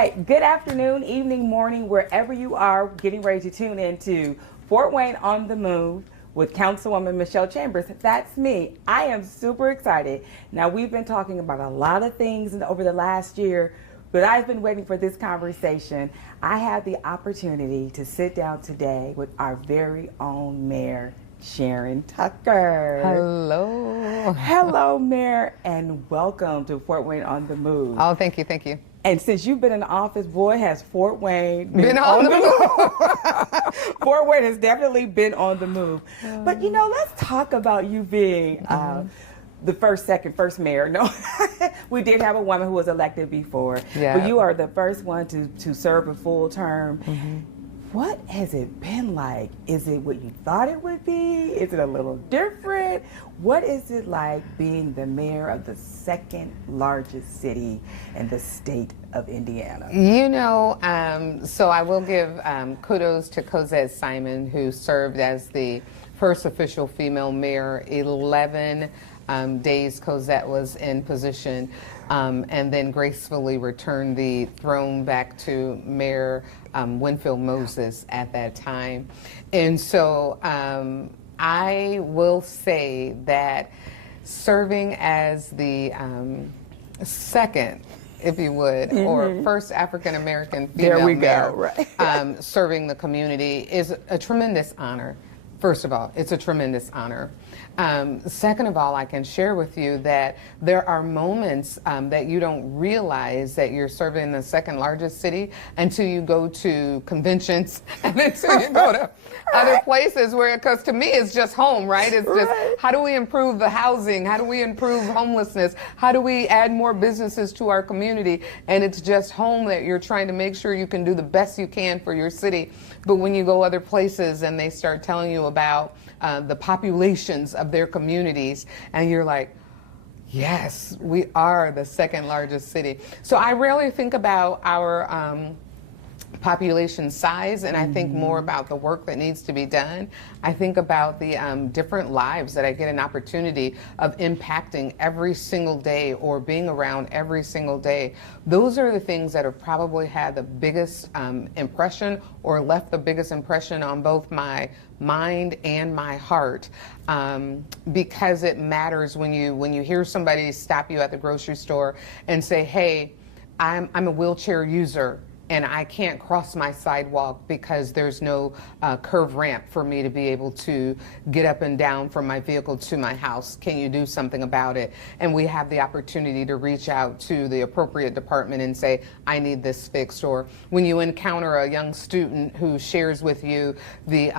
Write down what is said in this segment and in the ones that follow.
right, good afternoon, evening, morning, wherever you are getting ready to tune into Fort Wayne on the Move with Councilwoman Michelle Chambers. That's me. I am super excited. Now, we've been talking about a lot of things over the last year, but I've been waiting for this conversation. I had the opportunity to sit down today with our very own Mayor Sharon Tucker. Hello. Hello, Mayor, and welcome to Fort Wayne on the Move. Oh, thank you, thank you. And since you've been in office, boy, has Fort Wayne been on the move. Fort Wayne has definitely been on the move. But, you know, let's talk about you being the first mayor. No, we did have a woman who was elected before, but you are the first one to serve a full term. What has it been like? Is it what you thought it would be? Is it a little different? What is it like being the mayor of the second largest city in the state of Indiana? You know, so I will give kudos to Cosette Simon, who served as the first official female mayor. 11 days Cosette was in position, and then gracefully returned the throne back to Mayor Winfield Moses at that time. And so I will say that serving as the second, if you would, or first African-American female mayor, serving the community is a tremendous honor. First of all, it's a tremendous honor. Second of all, I can share with you that there are moments that you don't realize that you're serving the second largest city until you go to conventions and until you go to other places where, because to me it's just home, right? It's just how do we improve the housing? How do we improve homelessness? How do we add more businesses to our community? And it's just home that you're trying to make sure you can do the best you can for your city. But when you go other places and they start telling you about the populations of their communities, and you're like, yes, we are the second largest city. So I rarely think about our population size, and I think more about the work that needs to be done. I think about the different lives that I get an opportunity of impacting every single day or being around every single day. Those are the things that have probably had the biggest impression or left the biggest impression on both my mind and my heart, because it matters when you hear somebody stop you at the grocery store and say, hey, I'm a wheelchair user and I can't cross my sidewalk because there's no curved ramp for me to be able to get up and down from my vehicle to my house. Can you do something about it? And we have the opportunity to reach out to the appropriate department and say, I need this fixed. Or when you encounter a young student who shares with you the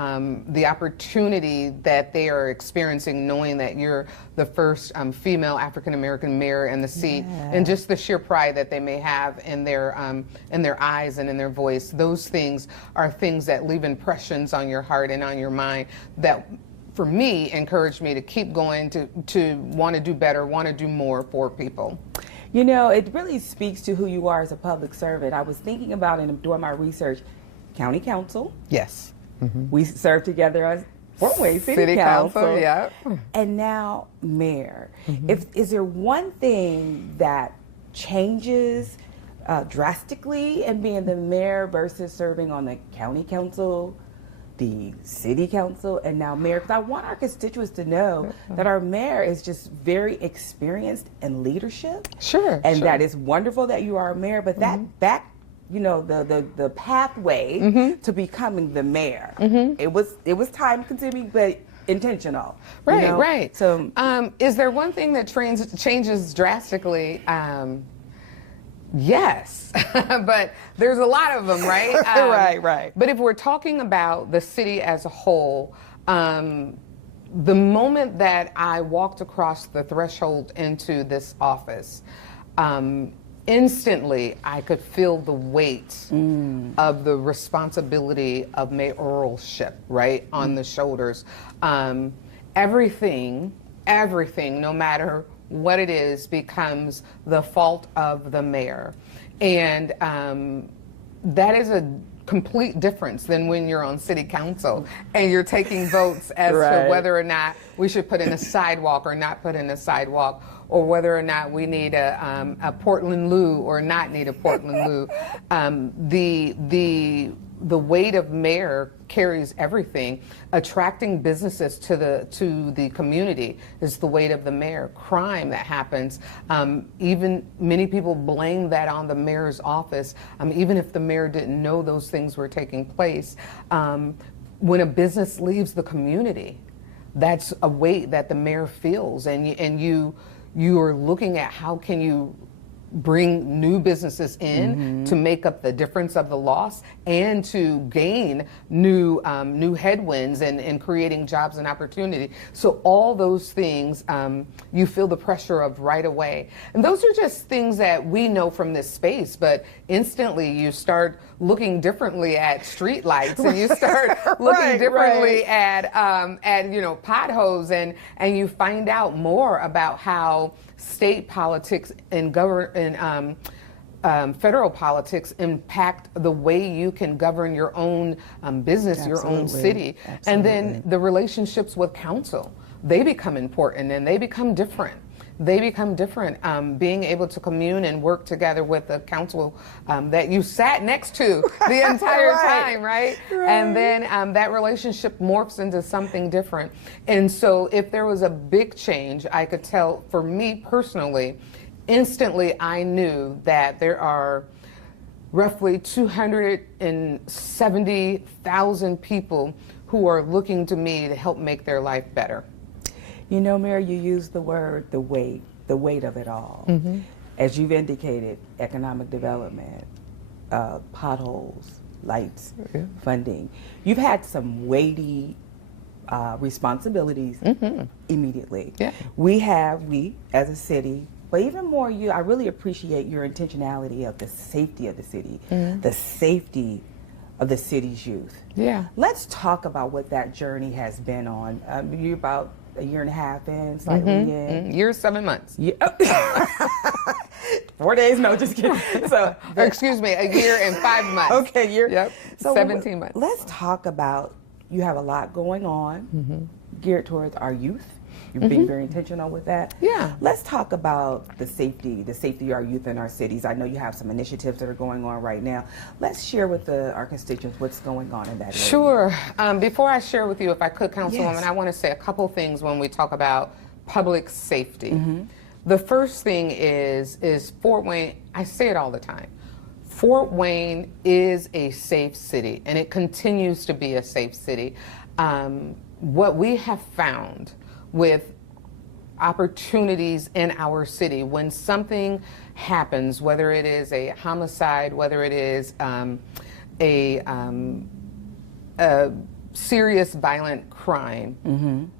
opportunity that they are experiencing, knowing that you're the first female African-American mayor in the seat, and just the sheer pride that they may have in their eyes and in their voice. Those things are things that leave impressions on your heart and on your mind that, for me, encourage me to keep going, to want to do better, want to do more for people. You know, it really speaks to who you are as a public servant. I was thinking about it doing my research. County Council. Yes. We served together as Fort Wayne City Council. Yeah. And now Mayor. Is there one thing that changes drastically in being the mayor versus serving on the county council, the city council, and now mayor? Because I want our constituents to know that our mayor is just very experienced in leadership. And that is wonderful that you are a mayor, but that you know, the pathway to becoming the mayor, it was time consuming, but intentional. Right, you know? right. So is there one thing that changes drastically? Yes, but there's a lot of them, right? Right. But if we're talking about the city as a whole, the moment that I walked across the threshold into this office, instantly I could feel the weight of the responsibility of mayoralship, right, on the shoulders. Everything, no matter what it is, becomes the fault of the mayor. And that is a complete difference than when you're on city council and you're taking votes as Right. to whether or not we should put in a sidewalk or not put in a sidewalk, or whether or not we need a Portland Loo or not need a Portland Loo. The weight of mayor carries everything. Attracting businesses to the community is the weight of the mayor. Crime that happens, even many people blame that on the mayor's office, even if the mayor didn't know those things were taking place. When a business leaves the community, that's a weight that the mayor feels, and you are looking at how can you bring new businesses in to make up the difference of the loss and to gain new headwinds and creating jobs and opportunity. So all those things you feel the pressure of right away. And those are just things that we know from this space, but instantly you start looking differently at street lights and you start looking differently at potholes, and you find out more about how state politics and federal politics impact the way you can govern your own business, your own city. And then the relationships with council, they become important and they become different. Being able to commune and work together with the council that you sat next to the entire time, right? And then that relationship morphs into something different. And so if there was a big change, I could tell, for me personally, instantly I knew that there are roughly 270,000 people who are looking to me to help make their life better. You know, Mayor, you used the word the weight of it all. As you've indicated, economic development, potholes, lights, funding. You've had some weighty responsibilities immediately. Yeah. We as a city, but even more I really appreciate your intentionality of the safety of the city, the safety of the city's youth. Yeah. Let's talk about what that journey has been on. You're about a year and a half in, slightly in. Year, 7 months. Yeah. 4 days, no, just kidding. So, excuse me, a year and 5 months. Okay, Yep, so 17 months. Let's talk about, you have a lot going on geared towards our youth. You're being very intentional with that. Yeah. Let's talk about the safety of our youth in our cities. I know you have some initiatives that are going on right now. Let's share with our constituents what's going on in that area. Sure. Before I share with you, if I could, Councilwoman, I want to say a couple things when we talk about public safety. The first thing is Fort Wayne, I say it all the time, Fort Wayne is a safe city, and it continues to be a safe city. What we have found with opportunities in our city, when something happens, whether it is a homicide, whether it is a serious violent crime,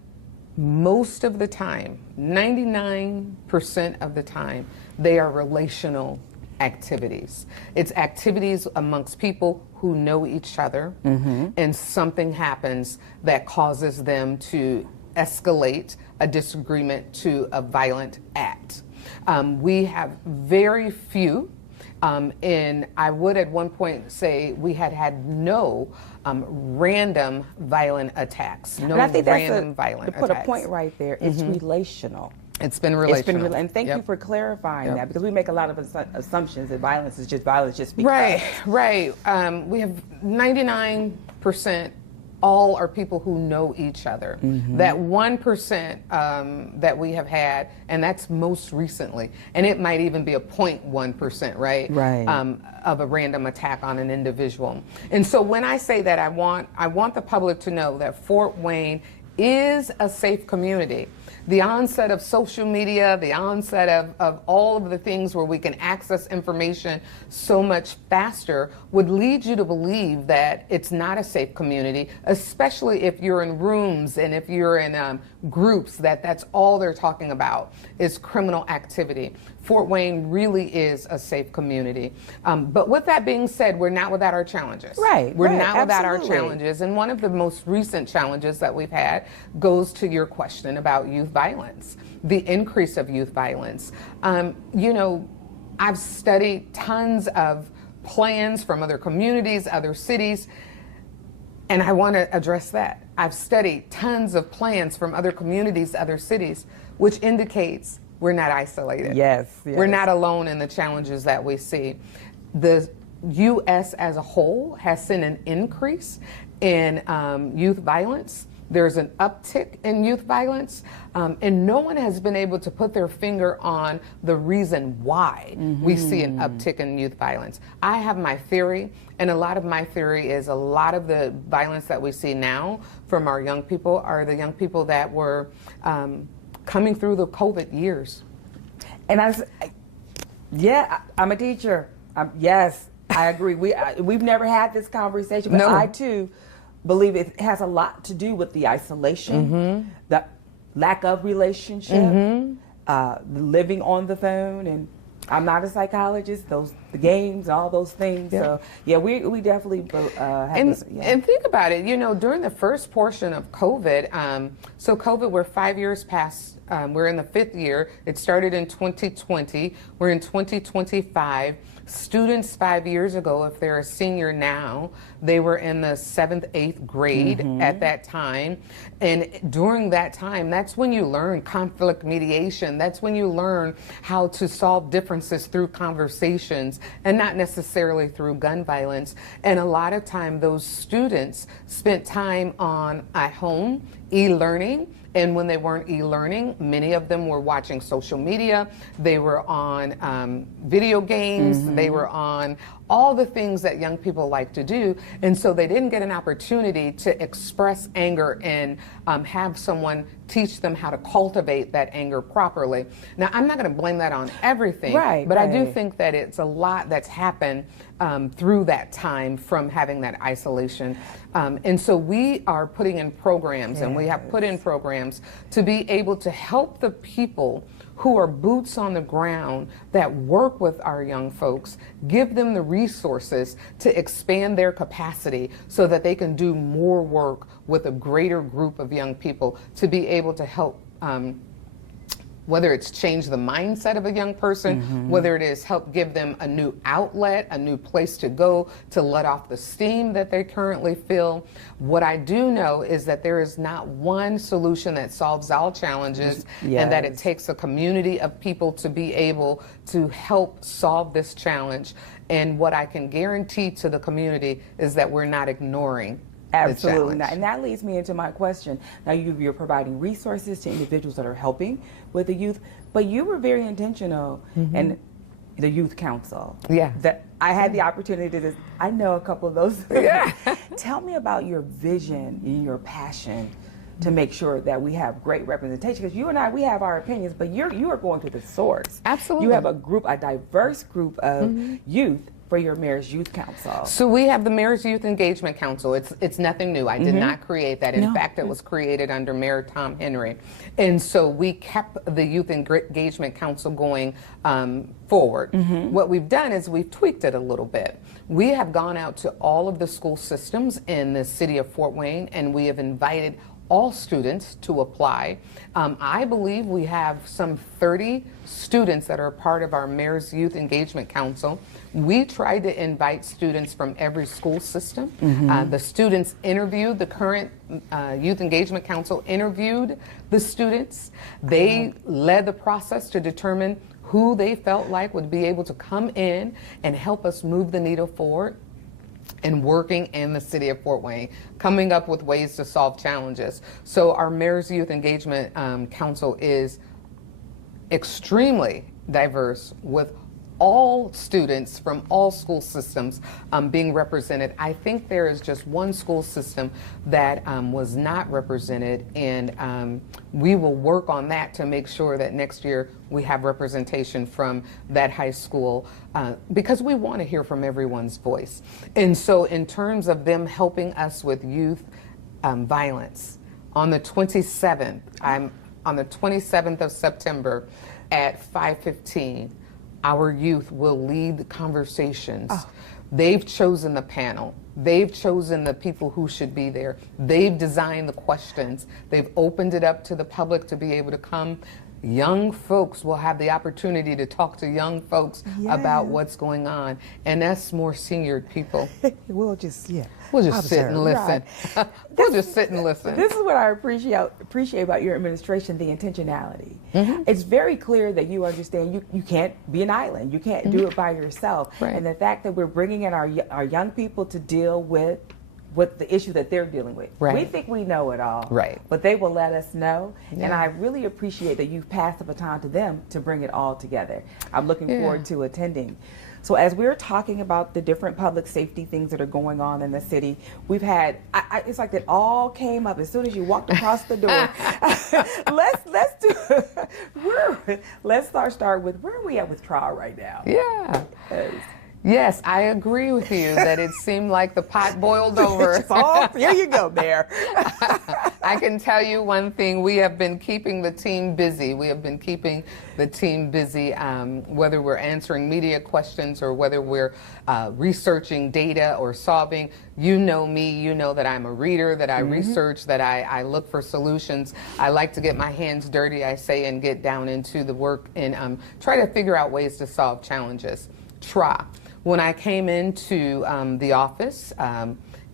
most of the time, 99% of the time, they are relational activities. It's activities amongst people who know each other, and something happens that causes them to escalate a disagreement to a violent act. We have very few, and I would at one point say we had no random violent attacks. No and I think random violent attacks. To put a point right there, it's relational. It's been relational. And thank you for clarifying that, because we make a lot of assumptions that violence is just violence just because. Right. We have 99% all are people who know each other. That 1% that we have had, and that's most recently, and it might even be a 0.1%, right? Of a random attack on an individual. And so when I say that, I want the public to know that Fort Wayne is a safe community. The onset of social media, the onset of all of the things where we can access information so much faster would lead you to believe that it's not a safe community, especially if you're in rooms and if you're in groups that's all they're talking about is criminal activity. Fort Wayne really is a safe community. But with that being said, we're not without our challenges. We're not without our challenges. And one of the most recent challenges that we've had goes to your question about youth violence, the increase of youth violence. I've studied tons of plans from other communities, other cities, and I want to address that. I've studied tons of plans from other communities, other cities, which indicates we're not isolated. Yes. We're not alone in the challenges that we see. The U.S. as a whole has seen an increase in youth violence. There's an uptick in youth violence, and no one has been able to put their finger on the reason why we see an uptick in youth violence. I have my theory, and a lot of my theory is a lot of the violence that we see now from our young people are the young people that were coming through the COVID years. And I'm a teacher. Yes, I agree. We've never had this conversation, but No. I too believe it has a lot to do with the isolation, the lack of relationship, living on the phone, and I'm not a psychologist. The games, all those things. Yeah. So yeah, we definitely have And, this, yeah. and think about it, during the first portion of COVID, so COVID, we're 5 years past, we're in the 5th year. It started in 2020. We're in 2025. Students 5 years ago, if they're a senior now, they were in the 7th, 8th grade at that time. And during that time, that's when you learn conflict mediation. That's when you learn how to solve differences through conversations and not necessarily through gun violence. And a lot of time, those students spent time at home, e-learning. And when they weren't e-learning, many of them were watching social media. They were on video games. They were on all the things that young people like to do. And so they didn't get an opportunity to express anger and have someone teach them how to cultivate that anger properly. Now, I'm not going to blame that on everything, but I do think that it's a lot that's happened through that time from having that isolation. And so we are putting in programs, and we have put in programs to be able to help the people who are boots on the ground that work with our young folks, give them the resources to expand their capacity so that they can do more work with a greater group of young people to be able to help whether it's change the mindset of a young person, whether it is help give them a new outlet, a new place to go to let off the steam that they currently feel. What I do know is that there is not one solution that solves all challenges, and that it takes a community of people to be able to help solve this challenge. And what I can guarantee to the community is that we're not ignoring Absolutely not. And that leads me into my question. Now, you're providing resources to individuals that are helping with the youth, but you were very intentional in the youth council. Yeah. That I had the opportunity to, I know a couple of those. Tell me about your vision and your passion to make sure that we have great representation, because you and I, we have our opinions, but you are going to the source. Absolutely. You have a diverse group of youth for your Mayor's Youth Council. So we have the Mayor's Youth Engagement Council. It's nothing new. I did not create that. In fact, it was created under Mayor Tom Henry. And so we kept the Youth Engagement Council going forward. What we've done is we've tweaked it a little bit. We have gone out to all of the school systems in the city of Fort Wayne, and we have invited all students to apply. I believe we have some 30 students that are a part of our Mayor's Youth Engagement Council. We tried to invite students from every school system. The students interviewed, the current Youth Engagement Council interviewed the students. They led the process to determine who they felt like would be able to come in and help us move the needle forward and working in the city of Fort Wayne, coming up with ways to solve challenges. So our Mayor's Youth Engagement Council is extremely diverse, with all students from all school systems being represented. I think there is just one school system that was not represented, and we will work on that to make sure that next year we have representation from that high school, because we want to hear from everyone's voice. And so in terms of them helping us with youth violence, on the 27th, on the 27th of September at 5:15, our youth will lead the conversations. They've chosen the panel. They've chosen the people who should be there. They've designed the questions. They've opened it up to the public to be able to come. young folks will have the opportunity to talk to young folks about what's going on. And that's more senior people. We'll just sit and listen. Right. We'll just sit and listen. This is what I appreciate about your administration, the intentionality. It's very clear that you understand you can't be an island. You can't do it by yourself. Right. And the fact that we're bringing in our young people to deal with the issue that they're dealing with. Right. We think we know it all, right? But they will let us know. Yeah. And I really appreciate that you've passed the baton to them to bring it all together. I'm looking forward to attending. So as we're talking about the different public safety things that are going on in the city, we've had, it's like it all came up as soon as you walked across the door. Let's start with, where are we at with trial right now? Yeah. Yes, I agree with you that it seemed like the pot boiled over. Here you go, Mayor. I can tell you one thing, we have been keeping the team busy. Whether we're answering media questions or whether we're researching data or solving. You know me, you know that I'm a reader, that I research, that I look for solutions. I like to get my hands dirty, I say, and get down into the work and try to figure out ways to solve challenges. Try. When I came into the office,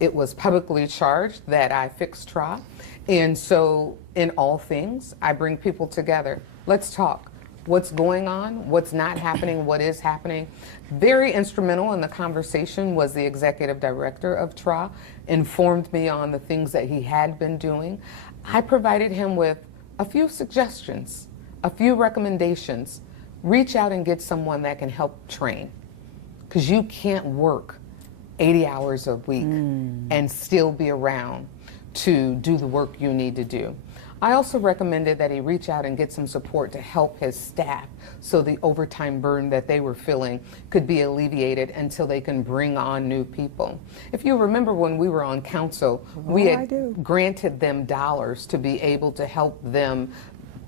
it was publicly charged that I fixed TRA. And so in all things, I bring people together. Let's talk. What's going on? What's not happening? What is happening? Very instrumental in the conversation was the executive director of TRA, informed me on the things that he had been doing. I provided him with a few suggestions, a few recommendations. Reach out and get someone that can help train. Because you can't work 80 hours a week and still be around to do the work you need to do. I also recommended that he reach out and get some support to help his staff so the overtime burden that they were feeling could be alleviated until they can bring on new people. If you remember when we were on council, we had granted them dollars to be able to help them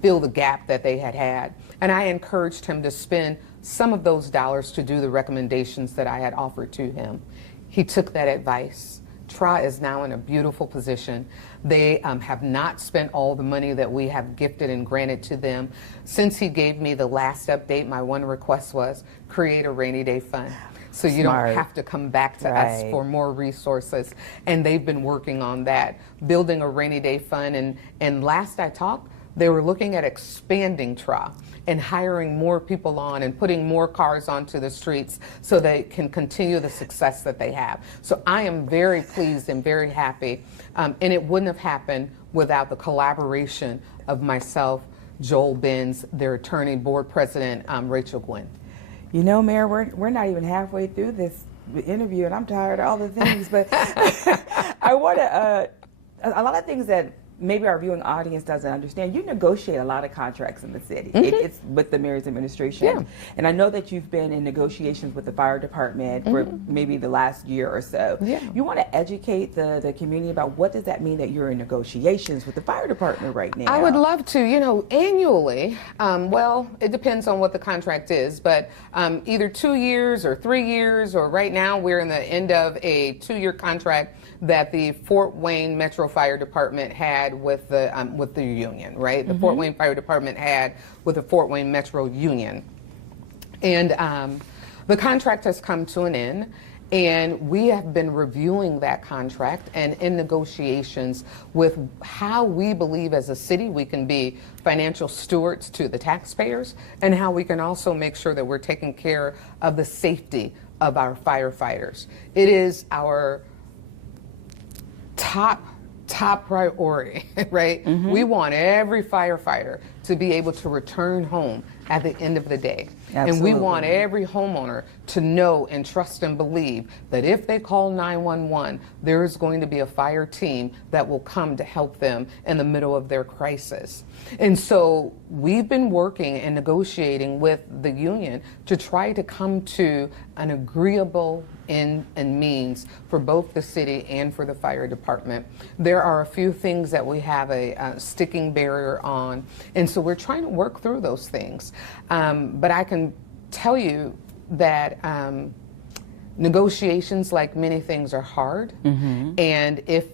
fill the gap that they had. And I encouraged him to spend some of those dollars to do the recommendations that I had offered to him. He took that advice. TRA is now in a beautiful position. They have not spent all the money that we have gifted and granted to them. Since he gave me the last update, my one request was create a rainy day fund. So you don't have to come back to us for more resources. And they've been working on that, building a rainy day fund. And last I talked, they were looking at expanding TRA and hiring more people on and putting more cars onto the streets so they can continue the success that they have. So I am very pleased and very happy. And it wouldn't have happened without the collaboration of myself, Joel Benz, their attorney, board president, Rachel Gwynn. You know, Mayor, we're not even halfway through this interview, and I'm tired of all the things. But I want to, a lot of things that maybe our viewing audience doesn't understand. You negotiate a lot of contracts in the city. It's with the mayor's administration. Yeah. And I know that you've been in negotiations with the fire department for maybe the last year or so. Yeah. You want to educate the community about what does that mean that you're in negotiations with the fire department right now? I would love to. You know, annually, well, it depends on what the contract is, but either 2 years or 3 years, or right now we're in the end of a 2-year contract that the Fort Wayne Metro Fire Department had with the union, right? The Fort Wayne Fire Department had with the Fort Wayne Metro Union. And the contract has come to an end, and we have been reviewing that contract and in negotiations with how we believe as a city we can be financial stewards to the taxpayers, and how we can also make sure that we're taking care of the safety of our firefighters. It is our top priority, right? We want every firefighter to be able to return home at the end of the day. Absolutely. And we want every homeowner to know and trust and believe that if they call 911, there is going to be a fire team that will come to help them in the middle of their crisis. And so we've been working and negotiating with the union to try to come to an agreeable end and means for both the city and for the fire department. There are a few things that we have a sticking barrier on, and so we're trying to work through those things. But I can tell you that negotiations, like many things, are hard, and if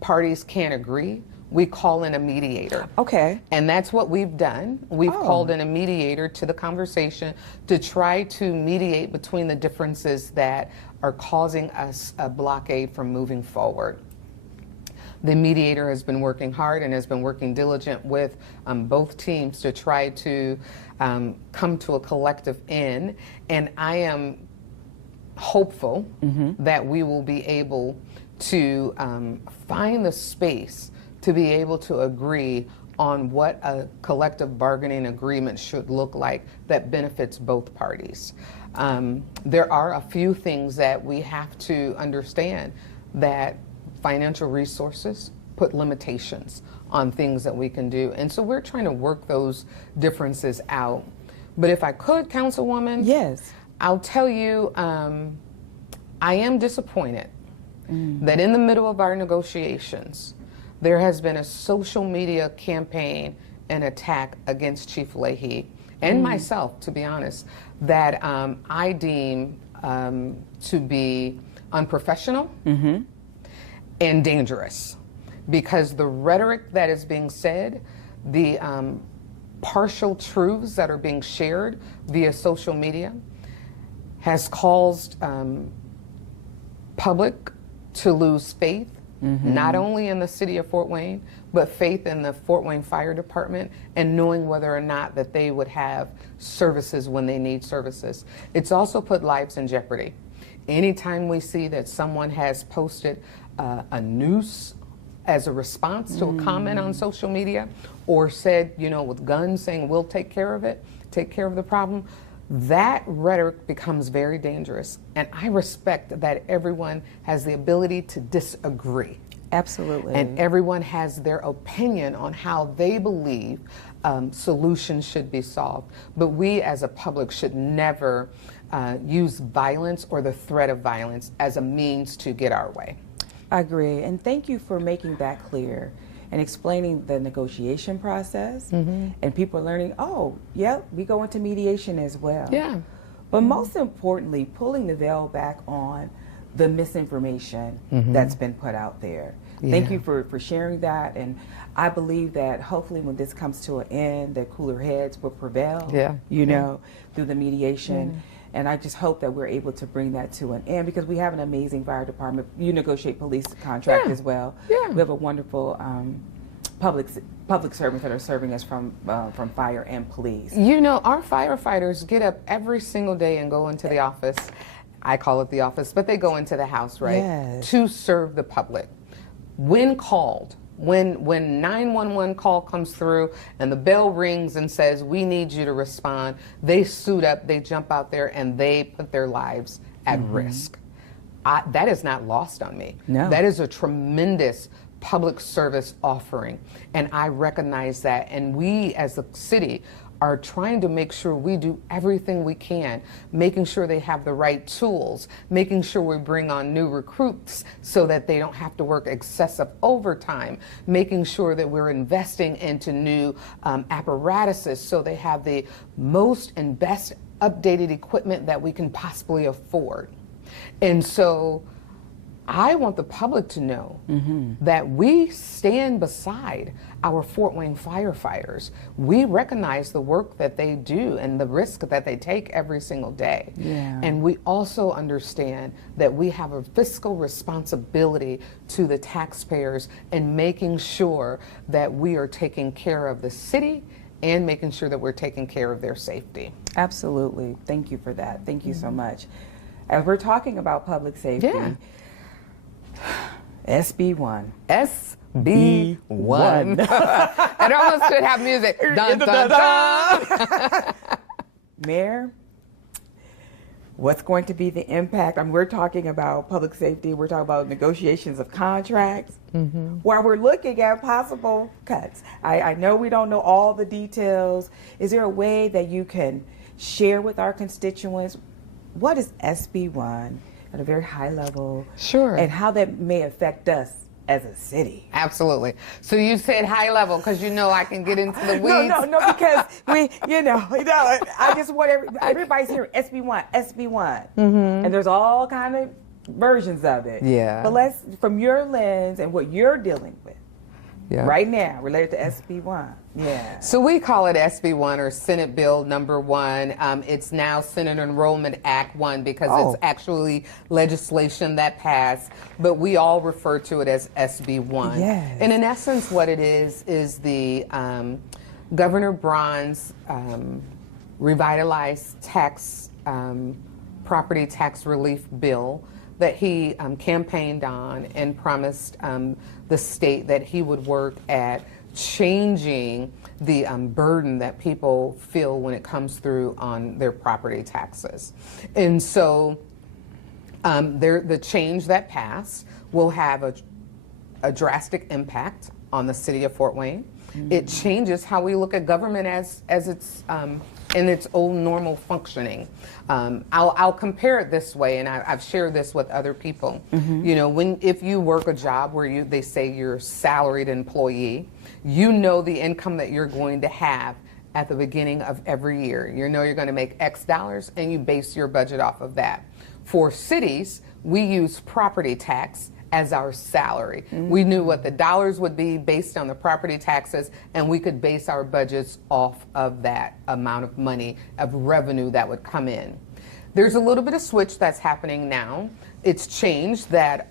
parties can't agree, we call in a mediator. Okay. And that's what we've done. We've called in a mediator to the conversation to try to mediate between the differences that are causing us a blockade from moving forward. The mediator has been working hard and has been working diligent with both teams to try to come to a collective end. And I am hopeful that we will be able to find the space to be able to agree on what a collective bargaining agreement should look like that benefits both parties. There are a few things that we have to understand, that financial resources put limitations on things that we can do. And so we're trying to work those differences out. But if I could, Councilwoman, Yes. I'll tell you, I am disappointed that in the middle of our negotiations, there has been a social media campaign and attack against Chief Leahy and myself, to be honest, that I deem to be unprofessional and dangerous, because the rhetoric that is being said, the partial truths that are being shared via social media, has caused public to lose faith, not only in the city of Fort Wayne, but faith in the Fort Wayne Fire Department, and knowing whether or not that they would have services when they need services. It's also put lives in jeopardy. Anytime we see that someone has posted a noose as a response to a comment on social media, or said, you know, with guns, saying we'll take care of it, take care of the problem, that rhetoric becomes very dangerous. And I respect that everyone has the ability to disagree. Absolutely. And everyone has their opinion on how they believe solutions should be solved. But we as a public should never use violence or the threat of violence as a means to get our way. I agree. And thank you for making that clear and explaining the negotiation process. And people are learning, oh, yeah, we go into mediation as well. Yeah. But most importantly, pulling the veil back on the misinformation that's been put out there. Thank you for sharing that. And I believe that hopefully when this comes to an end, that cooler heads will prevail, you know, through the mediation. And I just hope that we're able to bring that to an end, because we have an amazing fire department. You negotiate police contract as well. We have a wonderful public servants that are serving us from fire and police. You know, our firefighters get up every single day and go into the office. I call it the office, but they go into the house, right? To serve the public. When called, when 911 call comes through and the bell rings and says, we need you to respond, they suit up, they jump out there, and they put their lives at risk. That is not lost on me. No. That is a tremendous public service offering, and I recognize that. And we as a city are trying to make sure we do everything we can, making sure they have the right tools, making sure we bring on new recruits so that they don't have to work excessive overtime, making sure that we're investing into new apparatuses so they have the most and best updated equipment that we can possibly afford. And so I want the public to know that we stand beside our Fort Wayne firefighters. We recognize the work that they do and the risk that they take every single day. And we also understand that we have a fiscal responsibility to the taxpayers and making sure that we are taking care of the city and making sure that we're taking care of their safety. Absolutely. Thank you for that. Thank you so much. As we're talking about public safety, SB1. SB1. It almost should have music. Dun, dun, dun. Mayor, what's going to be the impact? I mean, we're talking about public safety. We're talking about negotiations of contracts. While we're looking at possible cuts. I know we don't know all the details. Is there a way that you can share with our constituents what is SB1 at a very high level? Sure. And how that may affect us as a city? Absolutely. So you said high level because you know I can get into the weeds. No, because I just want everybody's hearing SB1, and there's all kind of versions of it. Yeah. But let's, from your lens and what you're dealing with, right now related to SB1. Yeah. So we call it SB1 or Senate Bill number 1. It's now Senate Enrollment Act 1 because it's actually legislation that passed, but we all refer to it as SB1. Yes. And in essence, what it is the Governor Braun's revitalized property tax relief bill that he campaigned on and promised the state that he would work at changing the burden that people feel when it comes through on their property taxes. And so the change that passed will have a drastic impact on the city of Fort Wayne. It changes how we look at government as it's in its own normal functioning. I'll compare it this way, and I've shared this with other people. You know, if you work a job where they say you're a salaried employee, you know the income that you're going to have at the beginning of every year. You know you're going to make X dollars, and you base your budget off of that. For cities, we use property tax as our salary. We knew what the dollars would be based on the property taxes, and we could base our budgets off of that amount of money, of revenue that would come in. There's a little bit of switch that's happening now. It's changed that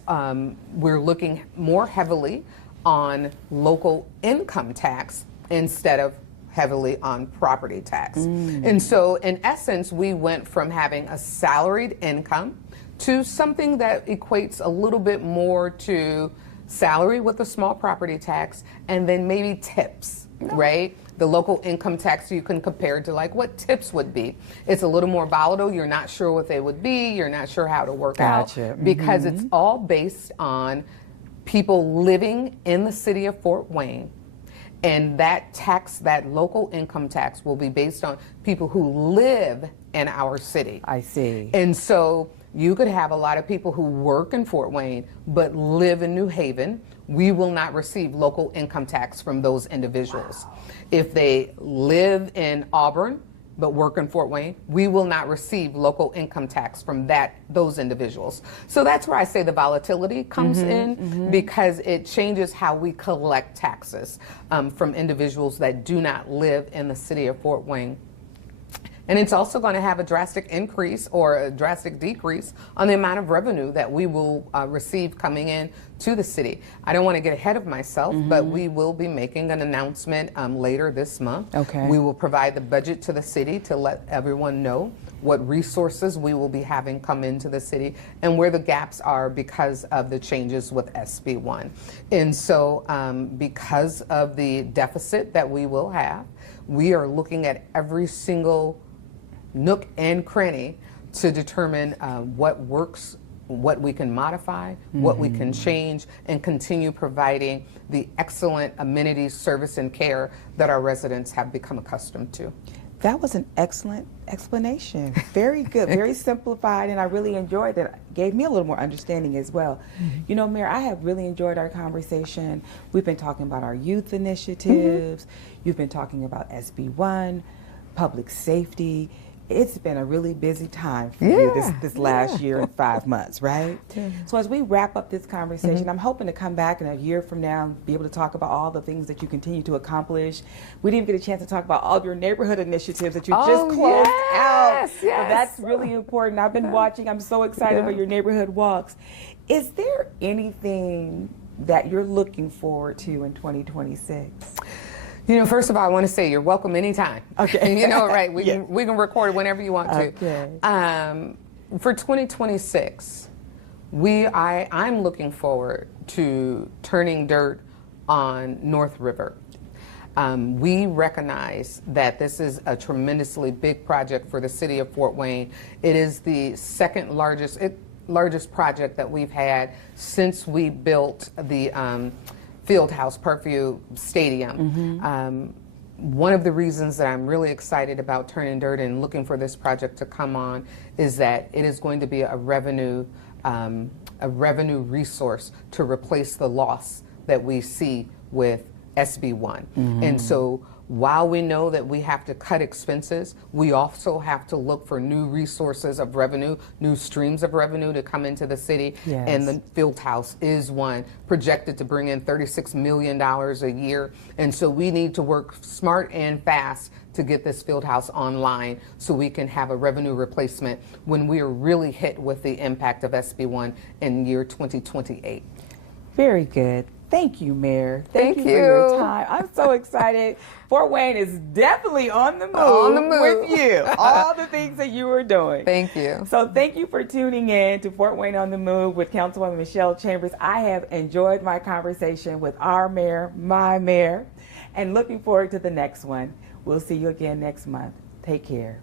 we're looking more heavily on local income tax instead of heavily on property tax. And so in essence, we went from having a salaried income to something that equates a little bit more to salary with a small property tax, and then maybe tips, right? The local income tax you can compare to like what tips would be. It's a little more volatile. You're not sure what they would be. You're not sure how to work out because it's all based on people living in the city of Fort Wayne. And that tax, that local income tax, will be based on people who live in our city. I see. And so you could have a lot of people who work in Fort Wayne but live in New Haven. We will not receive local income tax from those individuals. If they live in Auburn but work in Fort Wayne, we will not receive local income tax from those individuals. So that's where I say the volatility comes in, because it changes how we collect taxes from individuals that do not live in the city of Fort Wayne. And it's also going to have a drastic increase or a drastic decrease on the amount of revenue that we will receive coming in to the city. I don't want to get ahead of myself, but we will be making an announcement later this month. Okay. We will provide the budget to the city to let everyone know what resources we will be having come into the city and where the gaps are because of the changes with SB1. And so because of the deficit that we will have, we are looking at every single nook and cranny to determine what works, what we can modify, what we can change, and continue providing the excellent amenities, service, and care that our residents have become accustomed to. That was an excellent explanation. Very good, very simplified, and I really enjoyed that. It gave me a little more understanding as well. You know, Mayor, I have really enjoyed our conversation. We've been talking about our youth initiatives. You've been talking about SB1, public safety. It's been a really busy time for you this last year and 5 months, right? So as we wrap up this conversation, I'm hoping to come back in a year from now and be able to talk about all the things that you continue to accomplish. We didn't get a chance to talk about all of your neighborhood initiatives that you just closed out. So that's really important. I've been watching. I'm so excited about your neighborhood walks. Is there anything that you're looking forward to in 2026? You know, first of all, I want to say you're welcome anytime. Okay. You know, right? We can record whenever you want to. Okay. For 2026, I'm looking forward to turning dirt on North River. We recognize that this is a tremendously big project for the city of Fort Wayne. It is the second largest project that we've had since we built the Fieldhouse Parkview Stadium. One of the reasons that I'm really excited about turning dirt and looking for this project to come on is that it is going to be a revenue resource to replace the loss that we see with SB1. And so while we know that we have to cut expenses, we also have to look for new resources of revenue, new streams of revenue to come into the city. Yes. And the field house is one, projected to bring in $36 million a year. And so we need to work smart and fast to get this field house online so we can have a revenue replacement when we are really hit with the impact of SB1 in year 2028. Very good. Thank you, Mayor. Thank you for your you. time. I'm so excited. Fort Wayne is definitely on the move, On the move. with you. All the things that you are doing. Thank you. So thank you for tuning in to Fort Wayne on the Move with Councilwoman Michelle Chambers. I have enjoyed my conversation with our mayor, my mayor, and looking forward to the next one. We'll see you again next month. Take care.